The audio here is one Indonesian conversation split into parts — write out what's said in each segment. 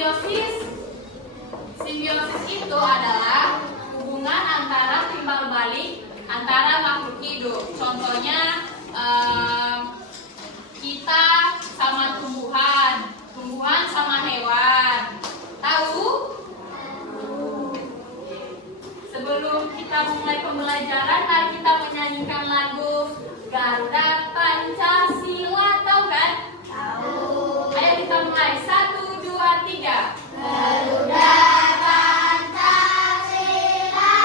simbiosis? Simbiosis itu adalah hubungan antara timbal balik antara makhluk hidup. Contohnya kita sama tumbuhan, tumbuhan sama hewan. Tahu? Sebelum kita mulai pembelajaran, mari kita menyanyikan lagu Garuda Pancasila. Tahu kan? Tahu. Ayo kita mulai. 1, 2, 3. Garuda Pancasila,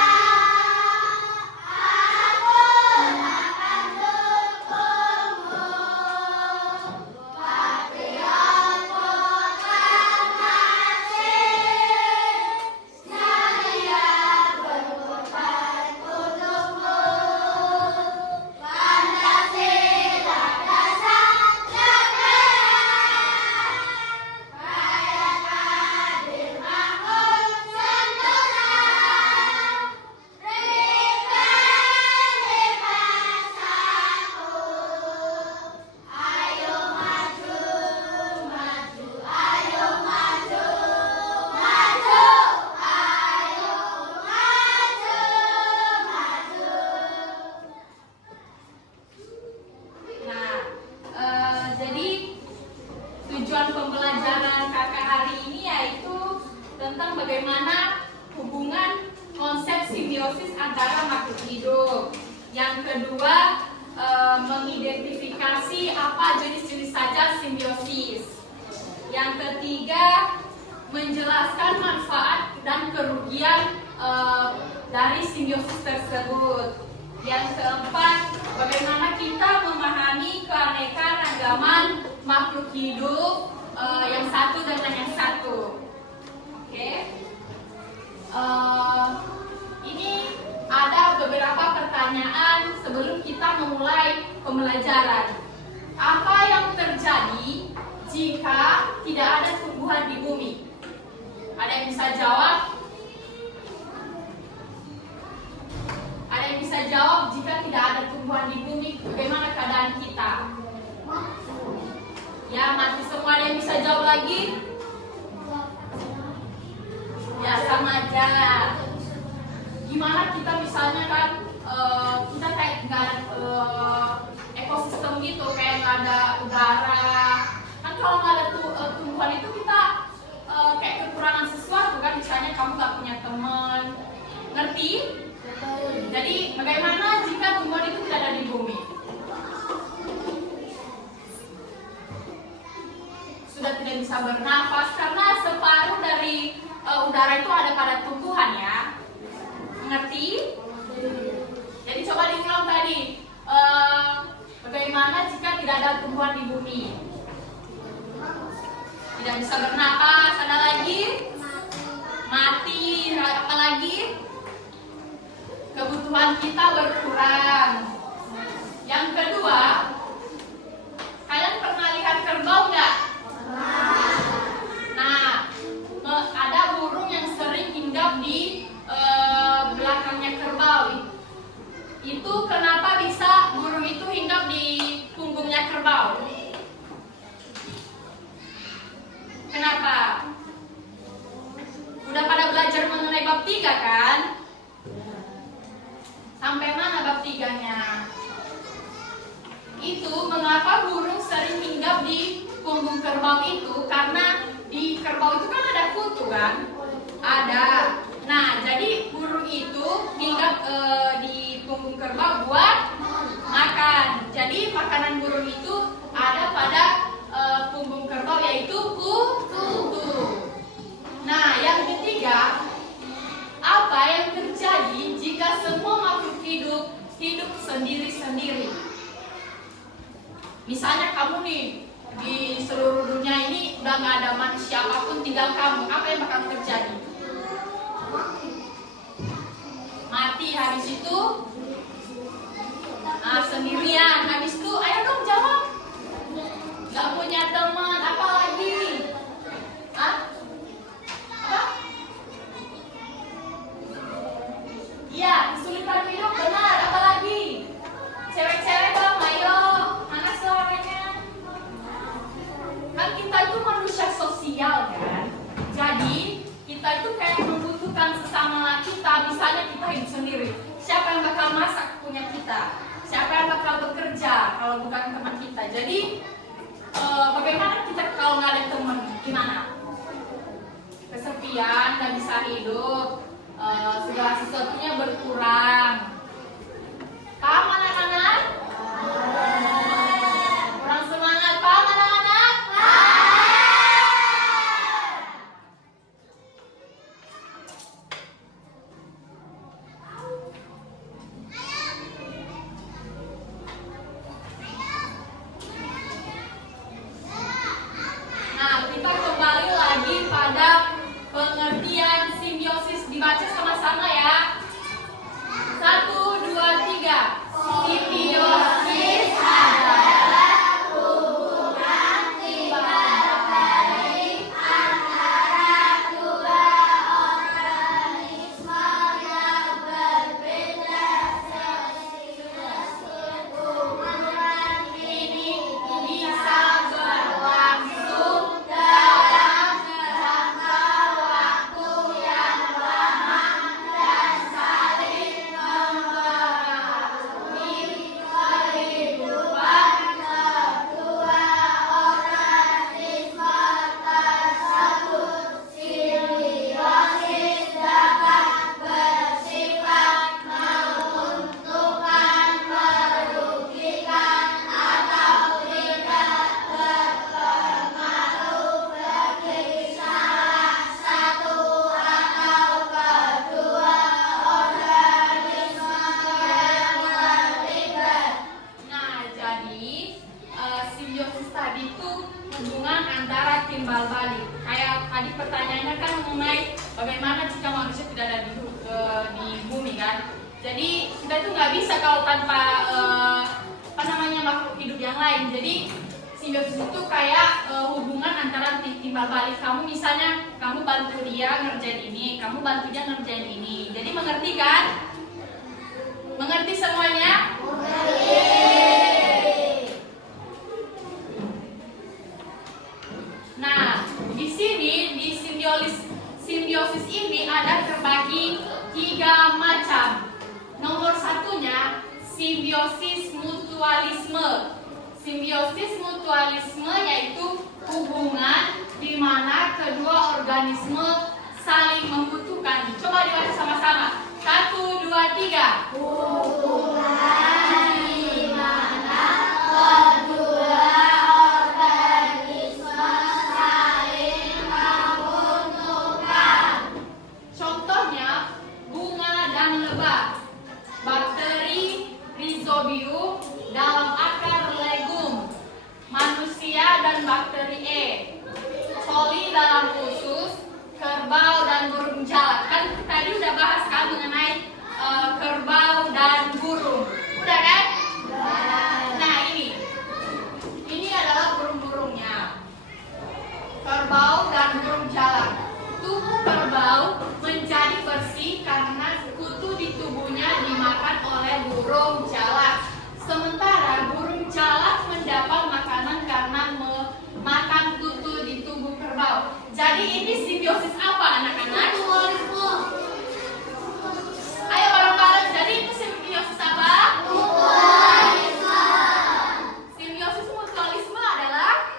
aku akan dukungmu. Patriot proklamasi, saya berkorban untukmu. Pancasila dasar negara, kaya adil makmur sempurna. Berikan bersatu, ayo maju, maju, ayo maju, maju, ayo maju, maju. Nah, jadi tujuan pembelajaran kakak hari ini yaitu tentang bagaimana hubungan konsep simbiosis antara makhluk hidup. Yang kedua, mengidentifikasi apa jenis-jenis saja simbiosis. Yang ketiga, menjelaskan manfaat dan kerugian dari simbiosis tersebut. Yang keempat, bagaimana kita memahami keanekaragaman makhluk hidup yang satu dengan yang satu. Oke. Ini ada beberapa pertanyaan sebelum kita memulai pembelajaran. Apa yang terjadi jika tidak ada tumbuhan di bumi? Ada yang bisa jawab? Ada yang bisa jawab jika tidak ada tumbuhan di bumi, bagaimana keadaan kita? Ya, mati semua. Ada yang bisa jawab lagi? Ya, sama aja. Gimana kita misalnya kan, kita kayak nggak ada ekosistem gitu, kayak nggak ada udara. Kan kalau nggak ada tumbuhan itu kita kayak kekurangan sesuatu kan, misalnya kamu nggak punya teman. Ngerti? Jadi bagaimana jika tumbuhan itu tidak ada di bumi? Sudah tidak bisa bernafas karena separuh dari udara itu ada pada tumbuhan ya. Mengerti? Jadi coba diulang tadi. Bagaimana jika tidak ada tumbuhan di bumi? Tidak bisa bernafas. Ada lagi? Mati. Apa lagi? Kebutuhan kita berkurang. Yang kedua, kalian pernah lihat kerbau nggak? Nah, ada burung yang sering hinggap di belakangnya kerbau. Itu kenapa bisa burung itu hinggap di punggungnya kerbau? Kenapa? Udah pada belajar mengenai bab 3 kan? Sampai mana bab 3-nya? Itu mengapa burung sering hinggap di punggung kerbau itu? Karena di kerbau itu kan ada kutu kan? Ada. Nah, jadi burung itu hinggap di punggung kerbau buat makan. Jadi makanan burung itu ada pada punggung kerbau, yaitu kutu. Nah, yang ketiga, apa yang terjadi jika semua makhluk hidup sendiri-sendiri? Misalnya kamu nih, di seluruh dunia ini udah gak ada manusia apapun, tinggal kamu. Apa yang bakal terjadi? Mati. Habis itu sendirian. Habis itu, ayo dong jawab. Gak punya teman. Apa lagi? Hah? Apa? Iya, kesulitan hidup, benar. Apa lagi? Cewek-cewek dong, ayo. Mana suaranya? Kan kita itu manusia sosial kan. kalau bukan teman kita. Jadi bagaimana kita kalau nggak ada teman? Gimana? Kesepian, nggak bisa hidup, segala sesuatunya berkurang. Paham anak-anak? Kurang semangat, paham anak-anak? Nah, kita kembali lagi pada pengertian simbiosis. Dibaca sama-sama ya. 1, 2, 3. Simbiosis adalah hubungan timbal balik antara dua organisme yang berbeda spesies. Hubungan ini bisa berlangsung dalam jangka waktu yang lama dan saling mempengaruhi kehidupan kedua organisme tersebut. Simbiosis dapat bersifat menguntungkan, merugikan, atau tidak berpengaruh bagi salah satu atau kedua organisme yang terlibat. Nah, jadi simbiosis tadi itu hubungan antara timbal balik. Kayak tadi pertanyaannya kan mengenai bagaimana jika manusia tidak ada di bumi kan. Jadi kita itu nggak bisa kalau tanpa makhluk hidup yang lain. Jadi simbiosis itu kayak hubungan antara timbal balik. Kamu misalnya kamu bantu dia ngerjain ini, kamu bantu dia ngerjain ini. Jadi mengerti kan? Mengerti semuanya? Nah, di sini di simbiosis ini ada terbagi 3 macam. Nomor satunya simbiosis mutualisme. Simbiosis mutualisme yaitu hubungan di mana kedua organisme saling membutuhkan. Coba dibaca sama-sama. 1, 2, 3. Hubungan di mana kedua organisme saling menguntungkan. Contohnya bunga dan lebah, bakteri rhizobium dalam akar legum, manusia dan bakteri E, coli dalam usus, kerbau dan burung jalak. Kan tadi udah bahas kan mengenai kerbau dan burung. Udah kan? Nah, ini adalah burung-burungnya. Kerbau dan burung jalak. Tubuh kerbau menjadi bersih karena kutu di tubuhnya dimakan oleh burung jalak. Sementara burung jalak mendapat makanan karena memakan kutu di tubuh kerbau. Jadi ini simbiosis apa anak-anak? Ayo bareng-bareng. Jadi itu simbiosis apa? Mutualisme. Simbiosis mutualisme adalah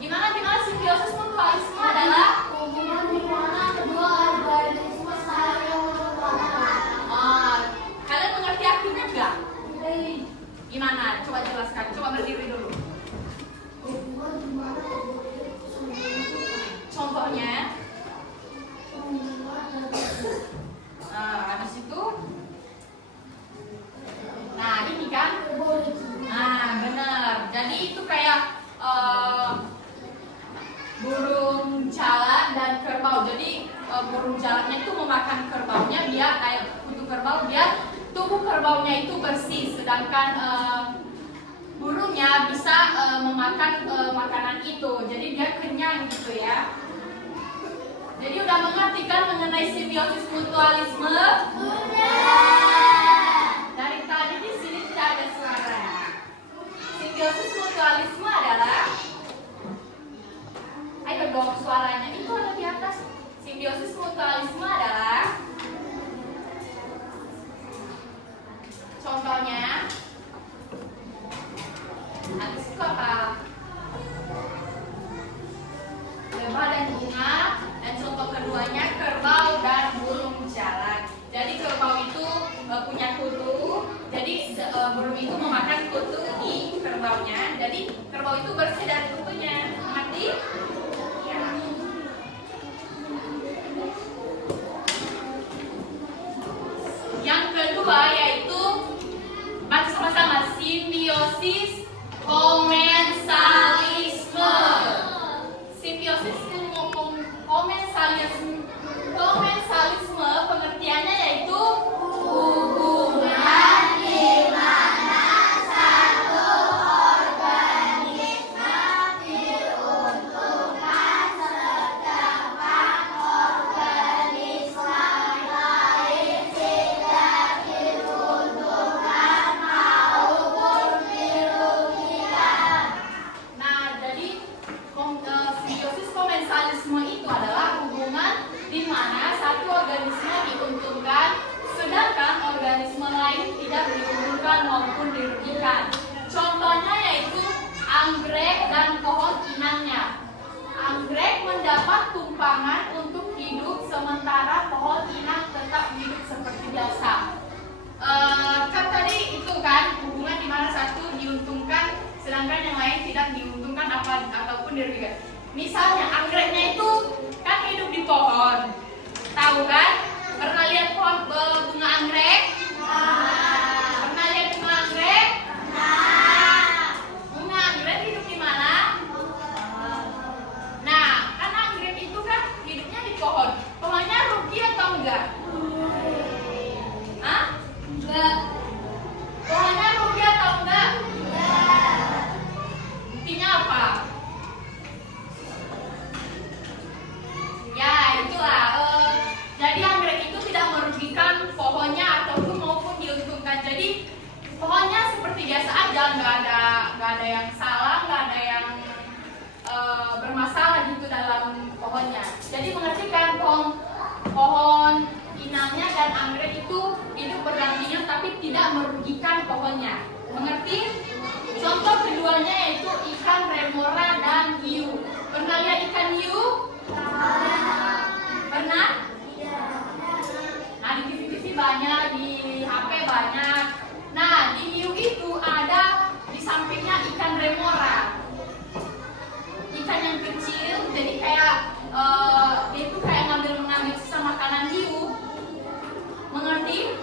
gimana simbiosis mutualisme adalah hubungan di mana kedua organisme saling membutuhkan. Kalian mengerti artinya enggak? Gimana? Coba jelaskan. Coba berdiri dulu. Contohnya, habis itu, nah ini kan, nah benar. Jadi itu kayak burung jalak dan kerbau. Jadi burung jalaknya itu memakan kerbaunya biar kutu kerbau biar tubuh kerbaunya itu bersih, sedangkan burungnya bisa memakan makanan itu. Jadi dia kenyang gitu ya. Jadi udah mengerti kan mengenai simbiosis mutualisme? Dari tadi di sini tidak ada suara. Simbiosis mutualisme adalah, ayo dong suaranya, itu ada di atas. Simbiosis mutualisme adalah itu memakan kutu di kerbaunya. Jadi kerbau itu bersih dari kutunya. Mengerti? Ya. Yang kedua yaitu baca sama-sama, simbiosis komensalisme. Simbiosis komensalisme pengertiannya yaitu hubungan di mana satu organisme diuntungkan sedangkan organisme lain tidak diuntungkan maupun dirugikan. Nah, jadi simbiosis komensalisme itu adalah hubungan di mana satu organisme diuntungkan sedangkan organisme lain tidak diuntungkan maupun dirugikan. Contohnya yaitu anggrek dan pohon inangnya. Anggrek mendapat tumpangan untuk hidup sementara pohon inang tetap hidup seperti biasa. Kan tadi itu kan hubungan di mana satu diuntungkan sedangkan yang lain tidak diuntungkan ataupun dirugikan. Misalnya anggreknya itu kan hidup di pohon, tahu kan? Pernah lihat pohon bunga anggrek? Pernah lihat bunga anggrek? Bunga anggrek hidup di mana? Nah, kan anggrek itu kan hidupnya di pohon. Pohonnya rugi atau enggak? Hah? Enggak. Pohonnya rugi atau enggak? Enggak. Buktinya apa? Ya, itulah. Jadi anggrek itu tidak merugikan pohonnya ataupun maupun diuntungkan. Jadi pohonnya seperti biasa aja, nggak ada yang salah, nggak ada yang bermasalah gitu dalam pohonnya. Jadi mengertikan pohon inangnya dan anggrek itu hidup berdampingan tapi tidak merugikan pohonnya. Mengerti? Contoh keduanya yaitu ikan remora dan hiu. Pernah lihat ikan hiu? Pernah? Nah, di TV-TV banyak, di HP banyak. Nah, di hiu itu ada di sampingnya ikan remora. Ikan yang kecil, jadi kayak dia itu kayak mengambil sisa makanan hiu. Mengerti?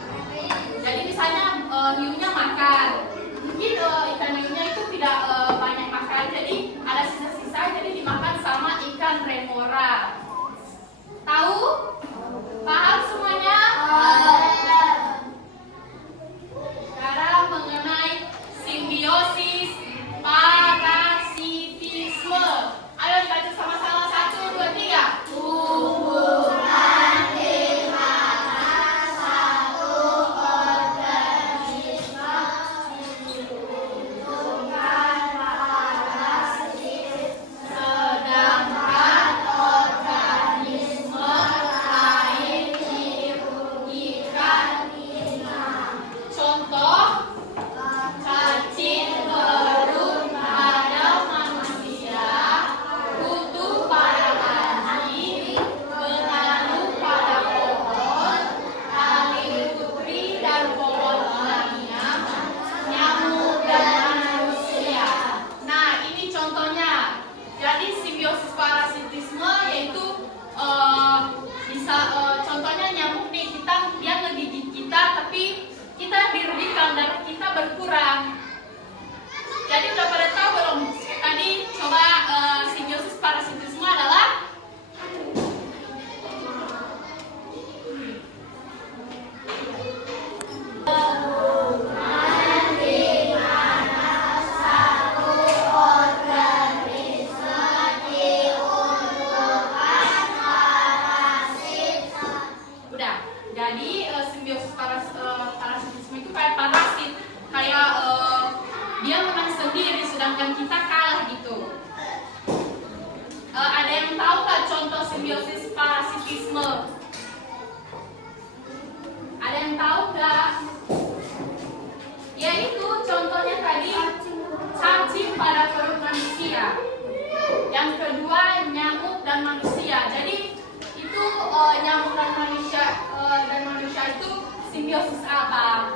Jadi misalnya hiunya makan, mungkin ikan hiunya itu tidak banyak makan, jadi ada sisa-sisa, jadi dimakan sama ikan remora. Tahu? Paham semuanya? Sekarang mengenai simbiosis parasitisme. Ayo dibaca sama-sama, 1, 2, 3. Hubungan di mana satu organisme diuntungkan parasit sedangkan organisme lain dirugikan. Contoh, cacing berut pada manusia, kutu pada anjing, benalu pada pohon, tali putri dan pohon lainnya, nyamuk dan manusia. Nah, ini contohnya. Jadi simbiosis parasitisme yaitu bisa contohnya nyamuk nih, dia ngegigit kita tapi kita dirugikan dan kita berkurang. Jadi udah pada tahu belum? Tadi coba simbiosis parasitisme adalah udah. Jadi simbiosis parasitisme itu kayak parasit, kayak dia menang sendiri sedangkan kita kalah gitu. Ada yang tahu nggak contoh simbiosis parasitisme? Ada yang tahu nggak? Yaitu contohnya tadi cacing pada perut manusia. Yang kedua nyamuk dan manusia. Jadi itu nyamuk dan manusia itu simbiosis apa?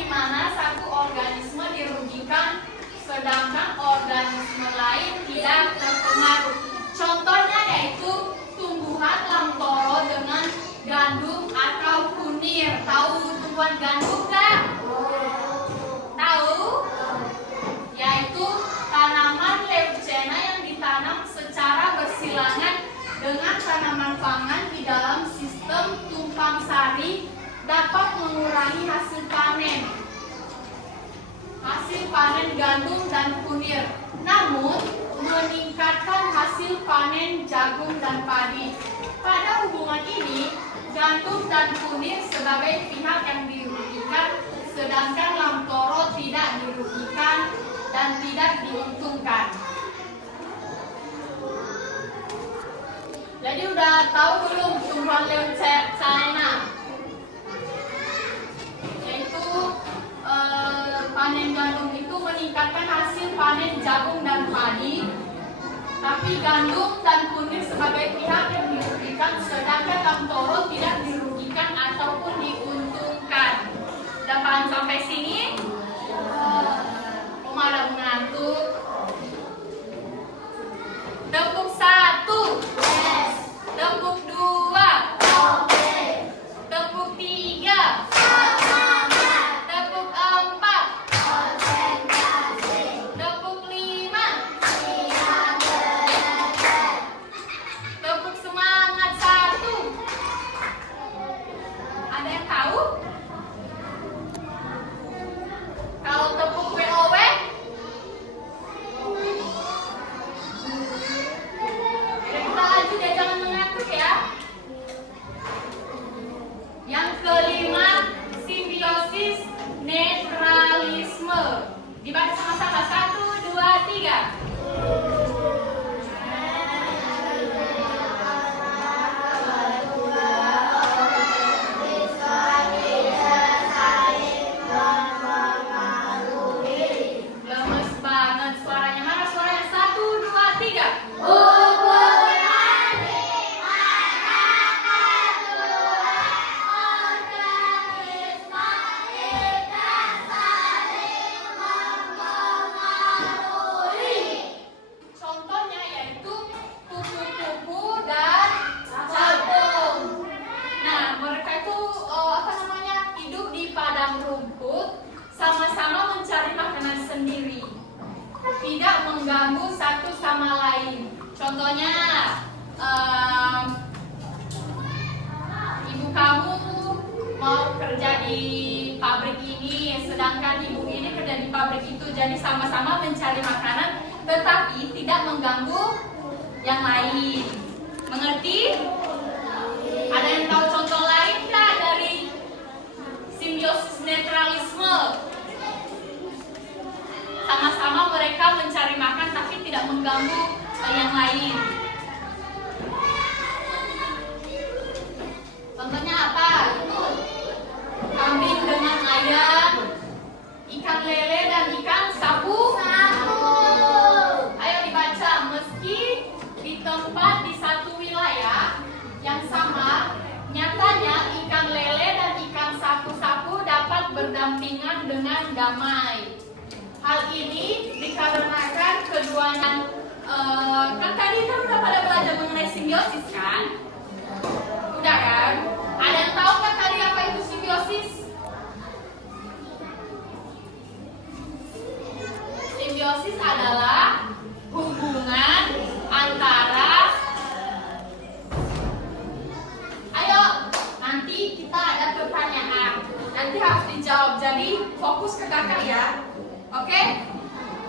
di mana satu organisme dirugikan sedangkan organisme lain tidak terpengaruh. Contohnya yaitu tumbuhan lamtoro dengan gandum atau kunir. Tahu tumbuhan gandum nggak? Tahu? Yaitu tanaman leucena yang ditanam secara bersilangan dengan tanaman pangan di dalam sistem tumpang sari dapat mengurangi hasil panen gandum dan kunir, namun meningkatkan hasil panen jagung dan padi. Pada hubungan ini, gandum dan kunir sebagai pihak yang dirugikan, sedangkan lamtoro tidak dirugikan dan tidak diuntungkan. Jadi udah tahu belum tumbuhan leucena? Yaitu panen gandum itu meningkatkan hasil panen jagung dan padi, tapi gandum dan kunir sebagai pihak yang dirugikan, sedangkan lamtoro tidak dirugikan ataupun diuntungkan. Udah paham sampai sini? Rumah ada mengantuk. Tepuk 1. Yes. Tepuk 2. Oke. Tepuk 3. Tepuk 4. Konsentrasi. Tepuk 5. Tidak berhenti. Tepuk semangat 1. Ada yang tahu? Kalau tepuk WOW? Kita lanjut ya, jangan mengantuk ya. Yang kelima, simbiosis netralisme. Dibaca sama-sama. 1, 2, 3. Lemes banget suaranya. Mana suaranya? 1, 2, 3. Contohnya yaitu kupu-kupu dan capung. Nah, mereka itu hidup di padang rumput, sama-sama mencari makanan sendiri, tidak mengganggu satu sama lain. Contohnya, ibu kamu mau kerja di pabrik ini, sedangkan ibu ini kerja di pabrik itu, jadi sama-sama mencari makanan, tetapi tidak mengganggu yang lain. Mengerti? Ada yang tahu contoh lain nggak dari simbiosis netralisme? Sama-sama mereka mencari makan tapi tidak mengganggu yang lain. Contohnya apa? Kambing dengan ayam, ikan lele dan ikan sapu. Ayo dibaca. Meski di tempat di satu wilayah yang sama, nyatanya ikan lele dan ikan sapu-sapu dapat berdampingan dengan damai. Hal ini dikarenakan keduanya kan tadi kan udah pada belajar mengenai simbiosis kan? Udah kan? Ada yang tahu nggak tadi apa itu simbiosis? Simbiosis adalah hubungan antara, ayo nanti kita ada pertanyaan, nanti harus dijawab, jadi fokus ke kakak ya. Oke?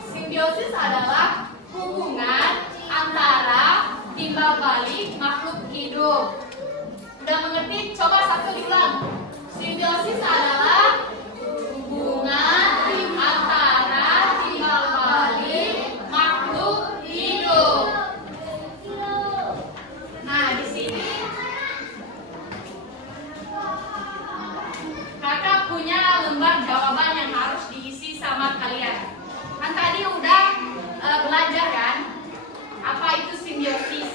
Simbiosis adalah hubungan antara timbal balik makhluk hidup. Udah mengerti? Coba satu diulang. Simbiosis adalah hubungan antara timbal balik makhluk hidup. Nah, di sini kakak punya lembar jawaban yang harus diisi sama kalian. Kan tadi udah belajar kan apa itu simbiosis.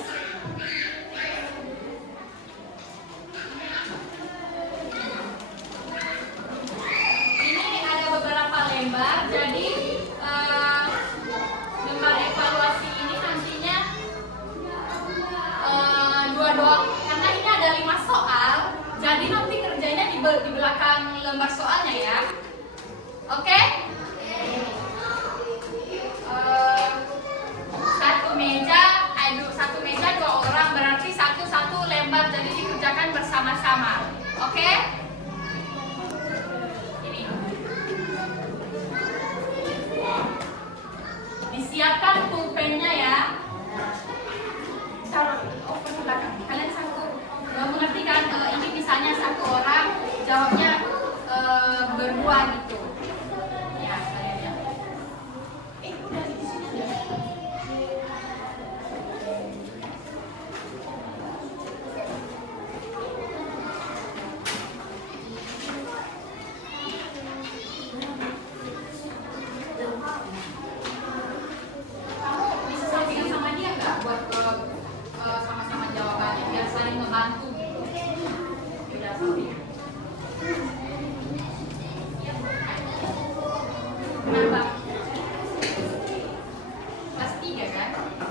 karena ini ada 5 soal, jadi nanti kerjanya di belakang lembar soalnya ya. Oke? Satu meja 2 orang, berarti satu lembar, jadi dikerjakan bersama-sama. Oke? Ini disiapkan pulpennya ya. Taruh open ke belakang. Kalian mengerti kan? Ini misalnya 1 orang jawabnya berdua gitu. Ya, kalian ya. Udah di sini aja. Sama-sama jawabannya biar saling membantu gitu. Yaudah, sorry. Kenapa? Kelas 3 kan?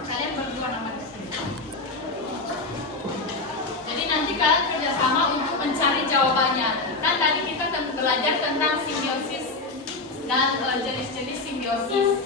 Kalian berdua nama di sini. Jadi nanti kalian kerjasama untuk mencari jawabannya. Kan tadi kita belajar tentang simbiosis dan jenis-jenis simbiosis.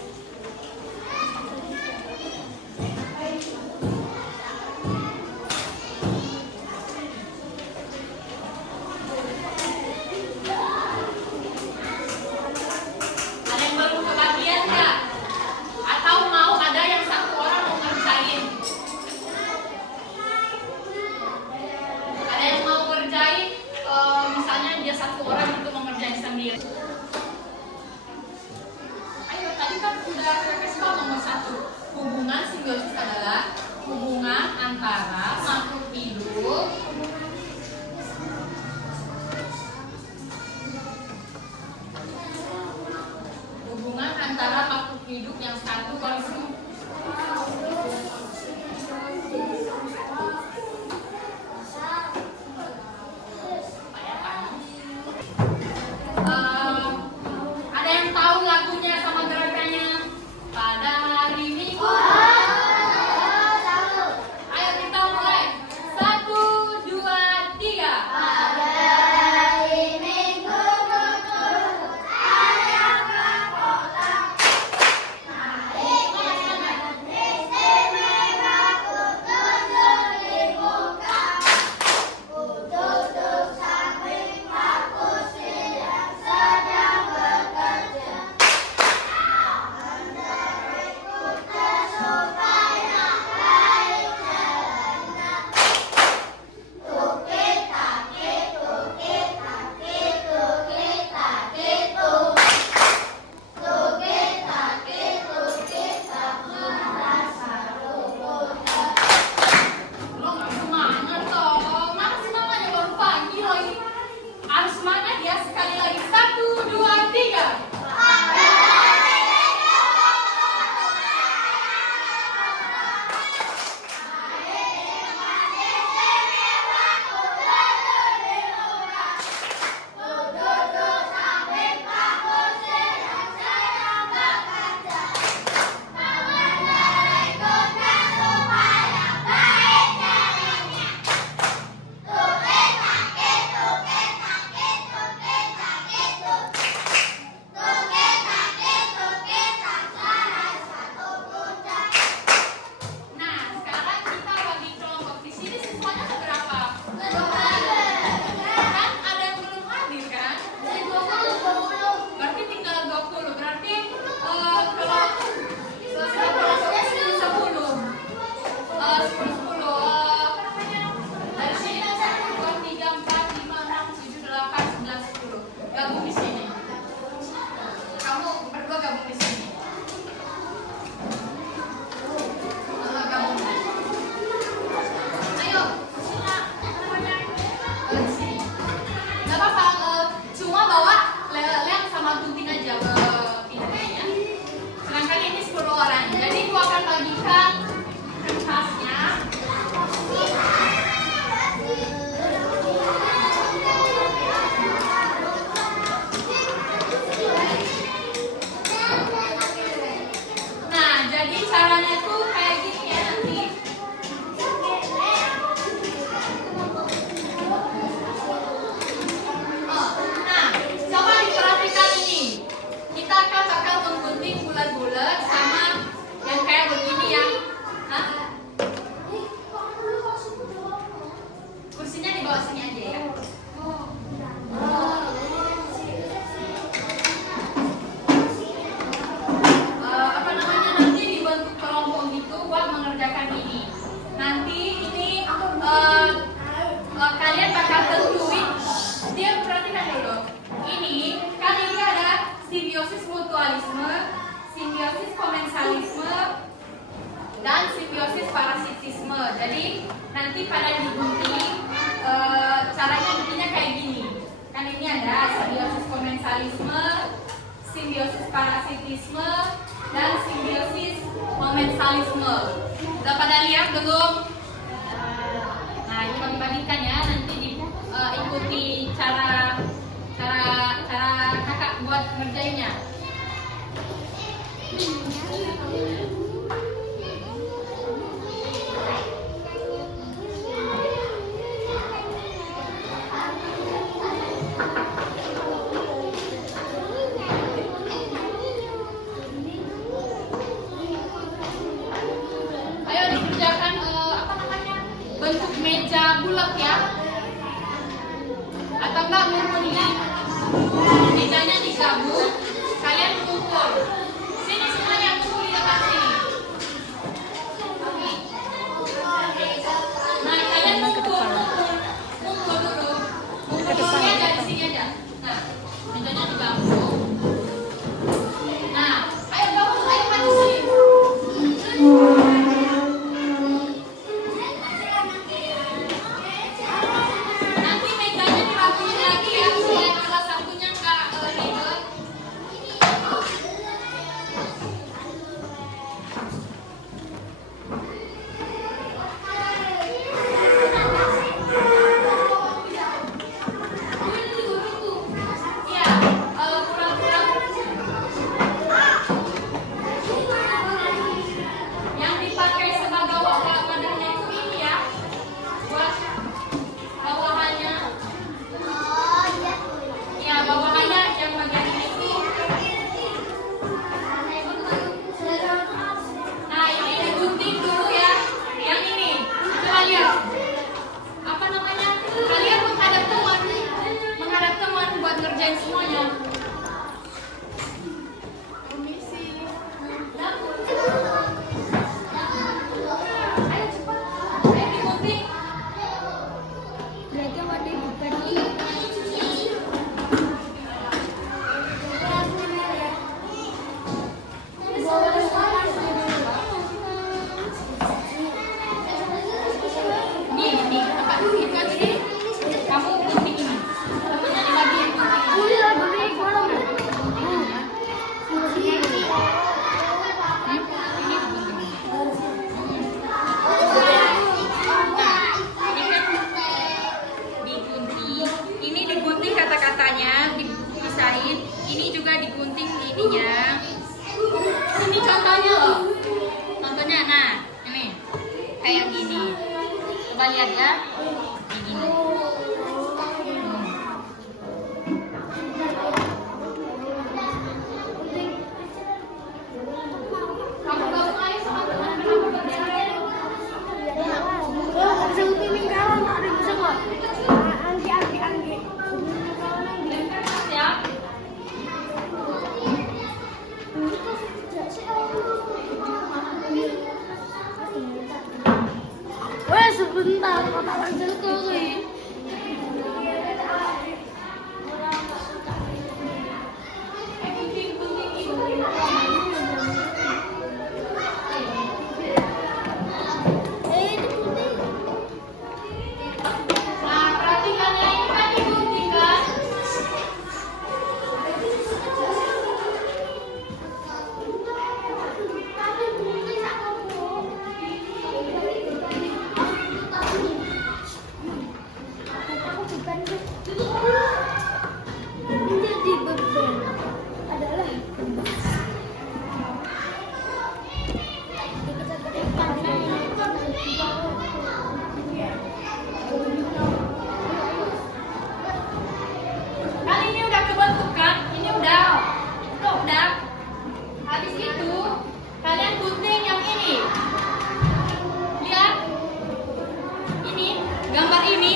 Hubungan simbiosis adalah hubungan antara makhluk hidup yang satu konsum ada yang tahu lagunya sama gerakannya? Pada hari Minggu. Ayo kita mulai. dibawa sini aja ya. Apa namanya, nanti dibentuk kelompok gitu buat mengerjakan ini. Nanti ini kalian bakal tentuin. Dia perhatikan dulu. Ini kan ini ada simbiosis mutualisme, simbiosis komensalisme, dan simbiosis parasitisme. Jadi nanti pada digunting caranya bikinnya kayak gini. Kan ini ada simbiosis komensalisme, simbiosis parasitisme, dan simbiosis komensalisme. Udah pada lihat belum? Nah, ini dibandingkan ya. Nanti ikuti cara kakak buat ngerjainnya. Ayo dikerjakan apa namanya, bentuk meja bulat ya, atau enggak murni. Mejanya digabung, kalian kumpul. Sini semuanya kumpul di depan sini. Nah, kalian kumpul dulu. Kumpul aja di sini aja. Nah, mejanya digabung. Nah, ayo gabung, ayo maju sini. Nanti mejanya dirapiin lagi ya, supaya salah satunya nggak ribet. Iya, kurang-kurang yang dipakai sebagai wadahnya itu ini ya, buat bawahannya. Ya, bawahannya yang bagian ini tuh. Nah, ini digunting dulu ya. Yang ini, coba lihat. Apa namanya? Kalian menghadap teman buat ngerjain semuanya. Ayo cepat. Ayo digunting. Nih, tempat ini kan ini. Kamu gunting ini. Temennya dibagiin gunting. Gunting ya. Ini gunting. Digunting. Ini digunting kata-katanya, dipisahin. Ini juga digunting ininya. Ini contohnya loh. Contohnya, nah, ini kayak gini. Coba lihat ya. Kayak gini. Kamu gabung aja sama teman kenapa berjalan? Siap? Sebentar, kota panggil kering. Nah, perhatikan ya, ini kan digunting kan? Jadi betul adalah Kan ini udah kebentuk kan? Ini udah. Habis itu kalian gunting yang ini. Lihat. Ini gambar ini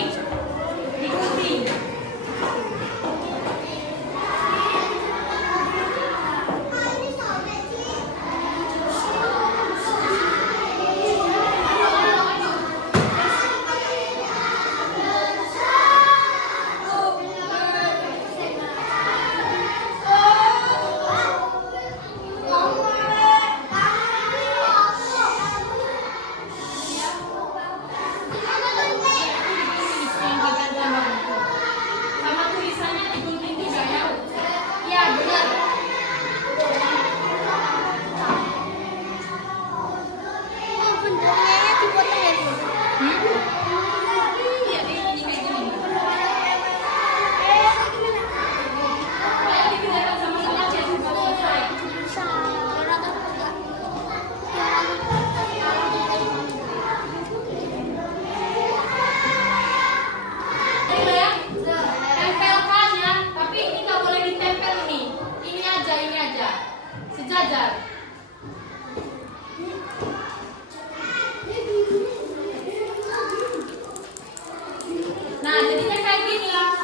jadinya kayak gini lah.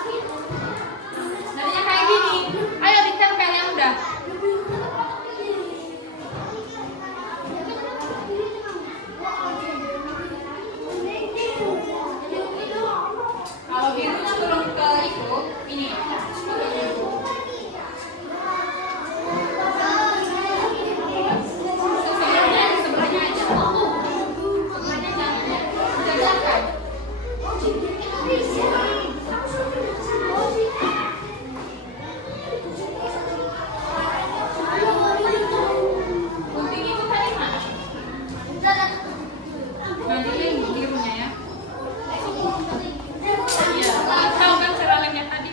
Jadinya kayak gini. Ayo ditempel yang udah. Kalau birunya turun ke itu, ini. Sebelahnya aja. Sebelahnya jangan. Jangan. Gunting itu tadi mana? Bandingin birunya ya. Iya, tahu kan cara lemnya tadi?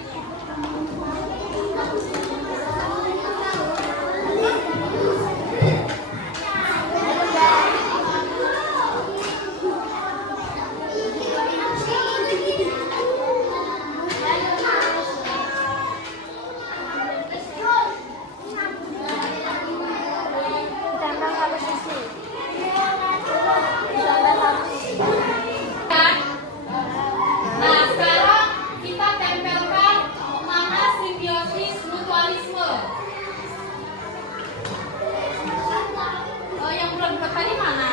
Ditambah satu sisi. Ditambah satu sisi. Kan? Nah, sekarang kita tempelkan mana simbiosis mutualisme. Yang bulat-bulat tadi mana?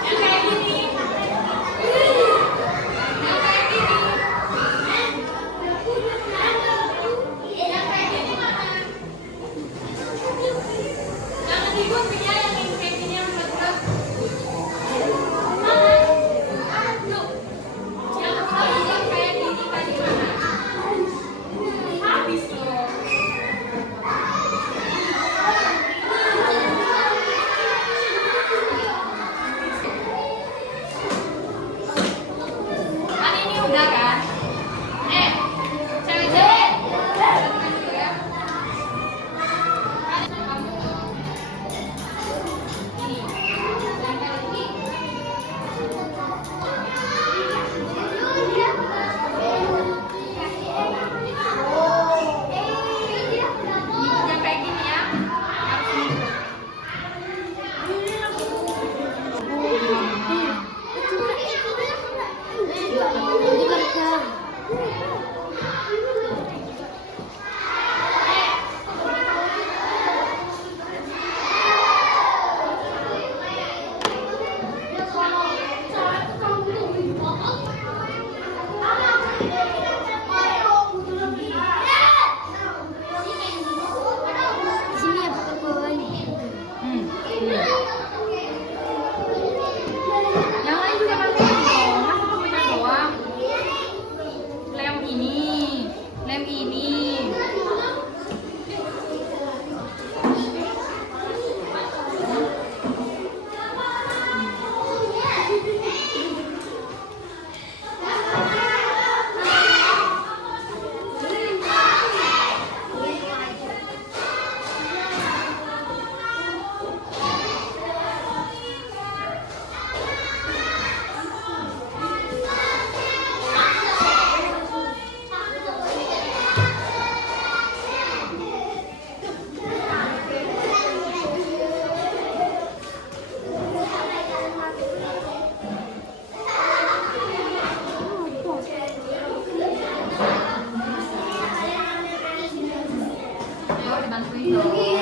Yang kayak gini. Yang kayak gini. Yang kayak gini mana? Jangan digunting ya, yang kayak gini yang bulat-bulat. Mana? Yuk. Yang bulat-bulat kayak gini tadi mana? Habis loh. Kan ini udah kan? Cewek-cewek. Lihat dulu ya. Kan kamu ini. Tempel ini. Yang kayak gini ya. Dikerjakan. Sini ya pakai bawahnya. Yang lain juga pakai ini dong. Masa punya doang? Lem ini, lem ini. Ayo dibantuin dong.